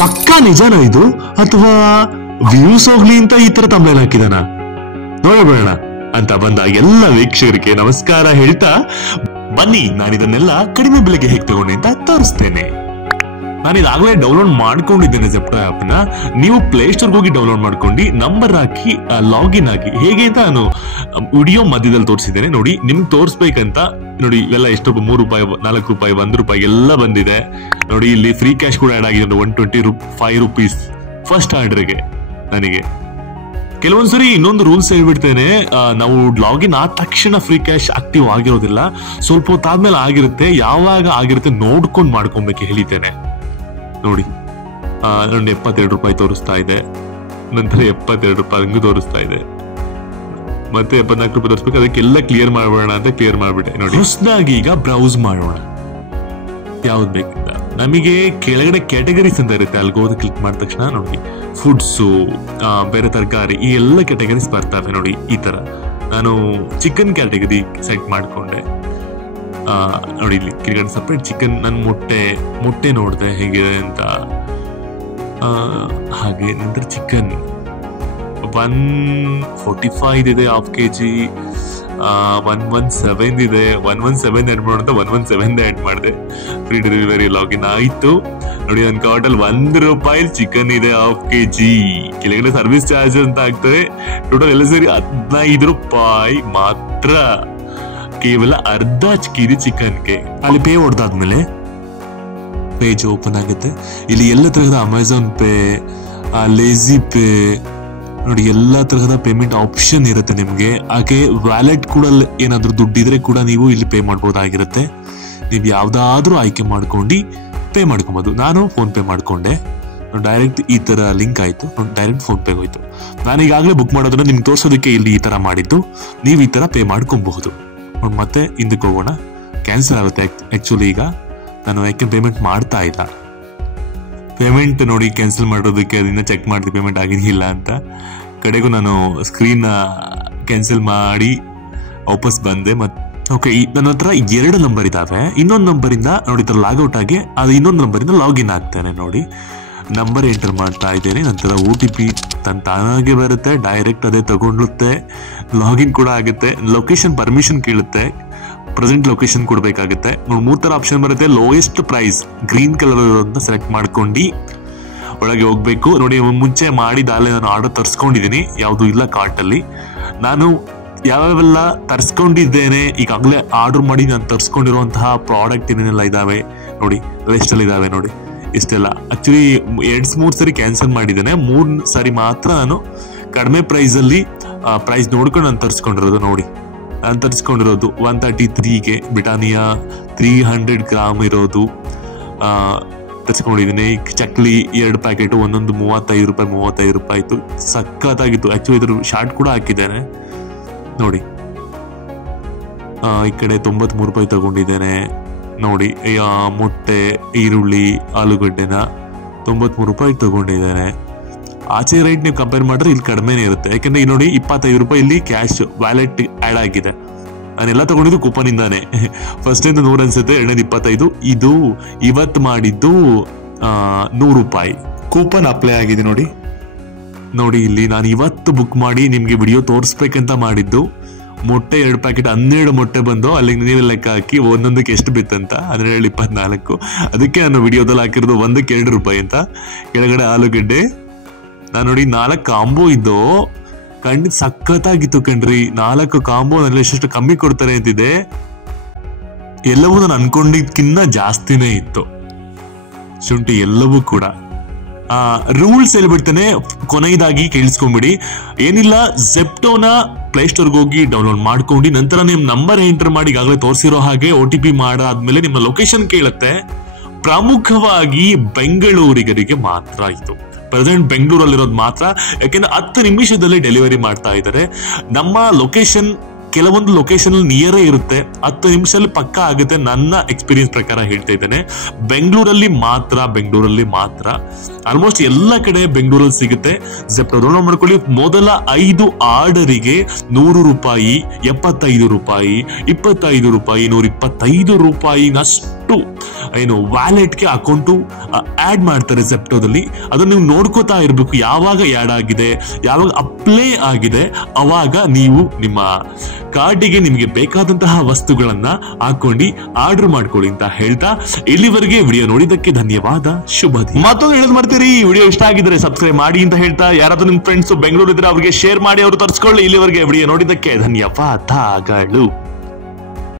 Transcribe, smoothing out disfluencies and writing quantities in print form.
ಪಕ್ಕಾ ನಿಜಾನ ಇದು ಅಥವಾ ವ್ಯೂಸ್ ಹೋಗ್ಲಿ ಅಂತ ಈ ತರ ತಮ್ಲೇಲ್ ಹಾಕಿದಾನ? ನೋಡಬೇಡ ಅಂತ ಬಂದ ಎಲ್ಲ ವೀಕ್ಷಕರಿಗೆ ನಮಸ್ಕಾರ ಹೇಳ್ತಾ, ಬನ್ನಿ ನಾನು ಇದನ್ನೆಲ್ಲ ಕಡಿಮೆ ಬೆಲೆಗೆ ಹೇಗೆ ತಗೊಂಡೆ ಅಂತ ತೋರಿಸ್ತೇನೆ. ನಾನು ಇದಾಗಲೇ ಡೌನ್ಲೋಡ್ ಮಾಡ್ಕೊಂಡಿದ್ದೇನೆ ಜೆಪ್ಟೋ ಆಪ್ ನ. ನೀವು ಪ್ಲೇ ಸ್ಟೋರ್ಗೆ ಹೋಗಿ ಡೌನ್ಲೋಡ್ ಮಾಡ್ಕೊಂಡು ನಂಬರ್ ಹಾಕಿ ಲಾಗಿನ್ ಆಗಿ ಹೇಗೆ ಅಂತ ನಾನು ವಿಡಿಯೋ ಮಧ್ಯದಲ್ಲಿ ತೋರಿಸಿದ್ದೇನೆ ನೋಡಿ. ನಿಮ್ಗೆ ತೋರಿಸ್ಬೇಕಂತ ನೋಡಿ, ಇವೆಲ್ಲ ಎಷ್ಟು ₹3, ₹4, ₹1 ಎಲ್ಲ ಬಂದಿದೆ ನೋಡಿ. ಇಲ್ಲಿ ಫ್ರೀ ಕ್ಯಾಶ್ ಕೂಡ ಆಡ್ ಆಗಿದೆ, ₹125 ಫಸ್ಟ್ ಆರ್ಡರ್ಗೆ. ನನಗೆ ಕೆಲವೊಂದ್ಸರಿ ಇನ್ನೊಂದು ರೂಲ್ಸ್ ಹೇಳ್ಬಿಡ್ತೇನೆ, ನಾವು ಲಾಗಿನ್ ಆದ ತಕ್ಷಣ ಫ್ರೀ ಕ್ಯಾಶ್ ಆಕ್ಟಿವ್ ಆಗಿರೋದಿಲ್ಲ, ಸ್ವಲ್ಪ ಹೊತ್ತಾದ್ಮೇಲೆ ಆಗಿರುತ್ತೆ. ಯಾವಾಗ ಆಗಿರುತ್ತೆ ನೋಡ್ಕೊಂಡು ಮಾಡ್ಕೊಬೇಕು ಹೇಳಿದ್ದೇನೆ ನೋಡಿ. ನನ್ನ ₹72 ತೋರಿಸ್ತಾ ಇದೆ, ನಂತರ ₹72 ಹಂಗೂ ತೋರಿಸ್ತಾ ಇದೆ, ಮತ್ತೆ ₹74 ತೋರಿಸ್ಬೇಕು. ಅದಕ್ಕೆಲ್ಲ ಕ್ಲಿಯರ್ ಮಾಡೋಣ ಅಂತ ಕ್ಲಿಯರ್ ಮಾಡ್ಬಿಟ್ಟೆ ನೋಡಿ. ಹೊಸದಾಗಿ ಈಗ ಬ್ರೌಸ್ ಮಾಡೋಣ ಯಾವ್ದು ಬೇಕಿಂತ. ನಮಗೆ ಕೆಳಗಡೆ ಕ್ಯಾಟಗರೀಸ್ ಅಂತ ಇರುತ್ತೆ, ಅಲ್ಲಿ ಹೋದ ಕ್ಲಿಕ್ ಮಾಡಿದ ತಕ್ಷಣ ನೋಡಿ ಫುಡ್ಸು, ಬೇರೆ ತರಕಾರಿ, ಈ ಎಲ್ಲ ಕ್ಯಾಟಗರೀಸ್ ಬರ್ತವೆ ನೋಡಿ. ಈ ತರ ನಾನು ಚಿಕನ್ ಕ್ಯಾಟಗರಿ ಸೆಟ್ ಮಾಡ್ಕೊಂಡೆ ನೋಡಿ. ಇಲ್ಲಿ ಕೆಳಗಡೆ ಸಪ್ರೇಟ್ ಚಿಕನ್, ನನ್ನ ಮೊಟ್ಟೆ ನೋಡಿದೆ ಹೇಗಿದೆ ಅಂತ. ಹಾಗೆ ನಂತರ ಚಿಕನ್ 145 ಇದೆ, ½ kg 117 ಇದೆ. 117 ಆಡ್ ಮಾಡೋಣ 117 ಆಡ್ ಮಾಡಿದೆ. ಫ್ರೀ ಡೆಲಿವರಿ ಲಾಗಿನ್ ಆಯ್ತು ನೋಡಿ. ನನ್ನ ಕಾರ್ಟಲ್ಲಿ ₹1 ಚಿಕನ್ ಇದೆ, ½ kg. ಕೆಳಗಡೆ ಸರ್ವಿಸ್ ಚಾರ್ಜ್ ಅಂತ ಆಗ್ತದೆ. ಟೋಟಲ್ ಎಲ್ಲ ಸೇರಿ ₹15 ಮಾತ್ರ, ಕೇವಲ ಅರ್ಧ kg ಚಿಕನ್ಗೆ. ಅಲ್ಲಿ ಪೇ ಹೊಡೆದಾದ್ಮೇಲೆ ಪೇಜ್ ಓಪನ್ ಆಗುತ್ತೆ. ಇಲ್ಲಿ ಎಲ್ಲ ತರಹದ ಅಮೆಝಾನ್ ಪೇ, ಲೇಜಿ ಪೇ ನೋಡಿ, ಎಲ್ಲಾ ತರಹದ ಪೇಮೆಂಟ್ ಆಪ್ಷನ್ ಇರುತ್ತೆ ನಿಮ್ಗೆ. ಹಾಗೆ ವ್ಯಾಲೆಟ್ ಕೂಡ ಏನಾದ್ರು ದುಡ್ಡಿದ್ರೆ ಕೂಡ ನೀವು ಇಲ್ಲಿ ಪೇ ಮಾಡ್ಬೋದಾಗಿರುತ್ತೆ. ನೀವು ಯಾವ್ದಾದ್ರೂ ಆಯ್ಕೆ ಮಾಡ್ಕೊಂಡು ಪೇ ಮಾಡ್ಕೊಬೋದು. ನಾನು ಫೋನ್ ಪೇ ಮಾಡ್ಕೊಂಡೆ. ಡೈರೆಕ್ಟ್ ಈ ತರ ಲಿಂಕ್ ಆಯ್ತು, ಡೈರೆಕ್ಟ್ ಫೋನ್ ಪೇ ಹೋಯ್ತು. ನಾನು ಈಗಾಗಲೇ ಬುಕ್ ಮಾಡೋದನ್ನ ನಿಮ್ಗೆ ತೋರ್ಸೋದಕ್ಕೆ ಇಲ್ಲಿ ಈ ತರ ಮಾಡಿದ್ದು. ನೀವು ಈ ತರ ಪೇ ಮಾಡ್ಕೊಬಹುದು. ಮತ್ತೆ ಹಿಂದಕ್ಕೆ ಹೋಗೋಣ. ಕ್ಯಾನ್ಸಲ್ ಆಗುತ್ತೆ ಆಕ್ಚುಲಿ. ಈಗ ನಾನು ಯಾಕೆ ಪೇಮೆಂಟ್ ಮಾಡ್ತಾ ಇಲ್ಲ, ಪೇಮೆಂಟ್ ನೋಡಿ ಕ್ಯಾನ್ಸಲ್ ಮಾಡೋದಕ್ಕೆ ಅದನ್ನ ಚೆಕ್ ಮಾಡ್ತೀವಿ ಪೇಮೆಂಟ್ ಆಗಿದೆಯಿಲ್ಲ ಅಂತ. ಕಡೆಗೂ ನಾನು ಸ್ಕ್ರೀನ್ ಕ್ಯಾನ್ಸಲ್ ಮಾಡಿ ವಾಪಸ್ ಬಂದೆ. ಓಕೆ, ನನ್ನ ಹತ್ರ 2 ನಂಬರ್ ಇದಾವೆ. ಇನ್ನೊಂದು ನಂಬರಿಂದ ನೋಡಿ ತರ ಲಾಗೌಟ್ ಆಗಿ ಅದು ಇನ್ನೊಂದು ನಂಬರಿಂದ ಲಾಗಿನ್ ಆಗ್ತೇನೆ ನೋಡಿ. ನಂಬರ್ ಎಂಟರ್ ಮಾಡ್ತಾ ಇದ್ದೇನೆ. ನಂತರ OTP ತಾನಾಗೆ ಬರುತ್ತೆ, ಡೈರೆಕ್ಟ್ ಅದೇ ತಗೊಂಡುತ್ತೆ, ಲಾಗಿನ್ ಕೂಡ ಆಗುತ್ತೆ. ಲೊಕೇಶನ್ ಪರ್ಮಿಷನ್ ಕೇಳುತ್ತೆ, ಪ್ರೆಸೆಂಟ್ ಲೊಕೇಶನ್ ಕೊಡ್ಬೇಕಾಗುತ್ತೆ. 3 ತರ ಆಪ್ಷನ್ ಬರುತ್ತೆ. ಲೋಯೆಸ್ಟ್ ಪ್ರೈಸ್ ಗ್ರೀನ್ ಕಲರ್ ಅಂತ ಸೆಲೆಕ್ಟ್ ಮಾಡ್ಕೊಂಡು ಒಳಗೆ ಹೋಗ್ಬೇಕು ನೋಡಿ. ಮುಂಚೆ ಮಾಡಿದಾಲೆ ನಾನು ಆರ್ಡರ್ ತರಿಸ್ಕೊಂಡಿದ್ದೀನಿ, ಯಾವುದು ಇಲ್ಲ ಕಾರ್ಟ್ ಅಲ್ಲಿ. ನಾನು ಯಾವ್ಯಾವೆಲ್ಲ ತರಿಸ್ಕೊಂಡಿದ್ದೇನೆ ಈಗಾಗಲೇ ಆರ್ಡರ್ ಮಾಡಿ ನಾನು ತರಿಸ್ಕೊಂಡಿರುವಂತಹ ಪ್ರಾಡಕ್ಟ್ ಏನೇನೆಲ್ಲ ಇದಾವೆ ನೋಡಿ, ಲಿಸ್ಟ್ ಅಲ್ಲಿ ಇದಾವೆ ನೋಡಿ. ಇಷ್ಟೆಲ್ಲ ಆಕ್ಚುಲಿ 2-3 ಸರಿ ಕ್ಯಾನ್ಸಲ್ ಮಾಡಿದ್ದೇನೆ. 3 ಸಾರಿ ಮಾತ್ರ ನಾನು ಕಡಿಮೆ ಪ್ರೈಸ್ ಅಲ್ಲಿ ಪ್ರೈಸ್ ನೋಡ್ಕೊಂಡು ನಾನು ತರಿಸ್ಕೊಂಡಿರೋದು ನೋಡಿ. ನಾನು ತರಿಸ್ಕೊಂಡಿರೋದು 133ಗೆ ಬ್ರಿಟಾನಿಯಾ 300 ಗ್ರಾಮ್ ಇರೋದು ತರಿಸ್ಕೊಂಡಿದ್ದೀನಿ. ಚಕ್ಲಿ 2 ಪ್ಯಾಕೆಟ್, ಒಂದೊಂದು ₹35 ಇತ್ತು. ಸಖತ್ತಾಗಿತ್ತು. ಆಕ್ಚುಲಿ ಇದ್ರ ಶಾರ್ಟ್ ಕೂಡ ಹಾಕಿದ್ದೇನೆ ನೋಡಿ. ಈ ಕಡೆ ₹93 ತಗೊಂಡಿದ್ದೇನೆ ನೋಡಿ. ಮೊಟ್ಟೆ, ಈರುಳ್ಳಿ, ಆಲೂಗಡ್ಡೆನ ₹93 ತಗೊಂಡಿದ್ದೇನೆ. ಆಚೆ ರೇಟ್ ನೀವು ಕಂಪೇರ್ ಮಾಡಿದ್ರೆ ಇಲ್ಲಿ ಕಡಿಮೆನೇ ಇರುತ್ತೆ. ಯಾಕಂದ್ರೆ ಇಲ್ಲಿ ನೋಡಿ ₹25 ಇಲ್ಲಿ ಕ್ಯಾಶ್ ವ್ಯಾಲೆಟ್ ಆಡ್ ಆಗಿದೆ. ನಾನೆಲ್ಲ ತಗೊಂಡಿದ್ದು ಕೂಪನ್ ಇಂದಾನೆ. ಫಸ್ಟ್ 100 ಅನ್ಸುತ್ತೆ, 25. ಇದು ಇವತ್ತು ಮಾಡಿದ್ದು ₹100 ಕೂಪನ್ ಅಪ್ಲೈ ಆಗಿದೆ ನೋಡಿ. ಇಲ್ಲಿ ನಾನು ಇವತ್ತು ಬುಕ್ ಮಾಡಿ ನಿಮ್ಗೆ ವಿಡಿಯೋ ತೋರಿಸ್ಬೇಕಂತ ಮಾಡಿದ್ದು. ಮೊಟ್ಟೆ 2 ಪ್ಯಾಕೆಟ್ 12 ಮೊಟ್ಟೆ ಬಂದು ಅಲ್ಲಿಗೆ ನೀವೇ ಲೆಕ್ಕ ಹಾಕಿ ಒಂದೊಂದಕ್ಕೆ ಎಷ್ಟು ಬಿತ್ತಂತ 17-24. ಅದಕ್ಕೆ ನಾನು ವಿಡಿಯೋದಲ್ಲಿ ಹಾಕಿರೋದು ಒಂದಕ್ಕೆ ₹2 ಅಂತ. ಕೆಳಗಡೆ ಆಲೂಗಡ್ಡೆ ನಾನು ನೋಡಿ 4 ಕಾಂಬೋ ಇದ್ದು ಖಂಡಿತ ಸಖತ್ತಾಗಿತ್ತು ಕಣ್ರಿ. 4 ಕಾಂಬೋ ನಲ್ಲಿ ಎಷ್ಟು ಕಮ್ಮಿ ಕೊಡ್ತಾರೆ ಅಂತಿದೆ. ಎಲ್ಲವೂ ನಾನು ಅನ್ಕೊಂಡಿದ್ಕಿನ್ನ ಜಾಸ್ತಿನೇ ಇತ್ತು. ಶುಂಠಿ ಎಲ್ಲವೂ ಕೂಡ. ರೂಲ್ಸ್ ಹೇಳ್ಬಿಡ್ತೇನೆ, ಕೊನೆಯದಾಗಿ ಕೇಳಿಸ್ಕೊಂಡ್ಬಿಡಿ. ಏನಿಲ್ಲ, ಜೆಪ್ಟೋನ ಪ್ಲೇ ಸ್ಟೋರ್ಗೆ ಹೋಗಿ ಡೌನ್ಲೋಡ್ ಮಾಡ್ಕೊಂಡು ನಂತರ ನಿಮ್ ನಂಬರ್ ಎಂಟರ್ ಮಾಡಿ ಈಗಾಗಲೇ ತೋರಿಸಿರೋ ಹಾಗೆ OTP ಮಾಡಾದ್ಮೇಲೆ ನಿಮ್ಮ ಲೊಕೇಶನ್ ಕೇಳುತ್ತೆ. ಪ್ರಮುಖವಾಗಿ ಬೆಂಗಳೂರಿಗರಿಗೆ ಮಾತ್ರ ಇದು. ಪ್ರೆಸೆಂಟ್ ಬೆಂಗಳೂರಲ್ಲಿರೋದು ಮಾತ್ರ, ಯಾಕೆಂದ್ರೆ 10 ನಿಮಿಷದಲ್ಲಿ ಡೆಲಿವರಿ ಮಾಡ್ತಾ ಇದ್ದಾರೆ. ನಮ್ಮ ಲೊಕೇಶನ್ ಕೆಲವೊಂದು ಲೊಕೇಶನ್ ನಿಯರೇ ಇರುತ್ತೆ, 10 ನಿಮಿಷದಲ್ಲಿ ಪಕ್ಕ ಆಗುತ್ತೆ. ನನ್ನ ಎಕ್ಸ್ಪೀರಿಯನ್ಸ್ ಪ್ರಕಾರ ಹೇಳ್ತಾ ಇದ್ದೇನೆ. ಬೆಂಗಳೂರಲ್ಲಿ ಮಾತ್ರ ಆಲ್ಮೋಸ್ಟ್ ಎಲ್ಲ ಕಡೆ ಬೆಂಗಳೂರಲ್ಲಿ ಸಿಗುತ್ತೆ. ಜೆಪ್ಟೋ ಡೌನ್ಲೋಡ್ ಮಾಡ್ಕೊಳ್ಳಿ. ಮೊದಲ 5 ಆರ್ಡರಿಗೆ ₹100, ₹75, ₹25, ₹125 ನಷ್ಟು ಡೈರೆಕ್ಟು ಏನು ವ್ಯಾಲೆಟ್ಗೆ ಅಕೌಂಟು ಆಡ್ ಮಾಡ್ತಾರೆ ಜೆಪ್ಟೋದಲ್ಲಿ. ಅದನ್ನು ನೀವು ನೋಡ್ಕೋತಾ ಇರಬೇಕು, ಯಾವಾಗ ಆಡ್ ಆಗಿದೆ, ಯಾವಾಗ ಅಪ್ಲೈ ಆಗಿದೆ, ಅವಾಗ ನೀವು ನಿಮ್ಮ ಕಾರ್ಡಿಗೆ ನಿಮಗೆ ಬೇಕಾದಂತಹ ವಸ್ತುಗಳನ್ನ ಹಾಕೊಂಡು ಆರ್ಡರ್ ಮಾಡ್ಕೊಳ್ಳಿ ಅಂತ ಹೇಳ್ತಾ ಇಲ್ಲಿವರೆಗೆ ವಿಡಿಯೋ ನೋಡಿದ್ದಕ್ಕೆ ಧನ್ಯವಾದ. ಶುಭ ದಿನ. ಮತ್ತೊಂದು ಹೇಳೋದು ಮಾಡ್ತೀರಿ, ಈ ವಿಡಿಯೋ ಇಷ್ಟ ಆಗಿದ್ರೆ ಸಬ್ಸ್ಕ್ರೈಬ್ ಮಾಡಿ ಅಂತ ಹೇಳ್ತಾ, ಯಾರಾದ್ರೂ ನಿಮ್ ಫ್ರೆಂಡ್ಸ್ ಬೆಂಗಳೂರು ಇದ್ರೆ ಅವ್ರಿಗೆ ಶೇರ್ ಮಾಡಿ, ಅವರು ತರಿಸ್ಕೊಳ್ಳಿ. ಇಲ್ಲಿವರೆಗೆ ವಿಡಿಯೋ ನೋಡಿದ್ದಕ್ಕೆ ಧನ್ಯವಾದಗಳು.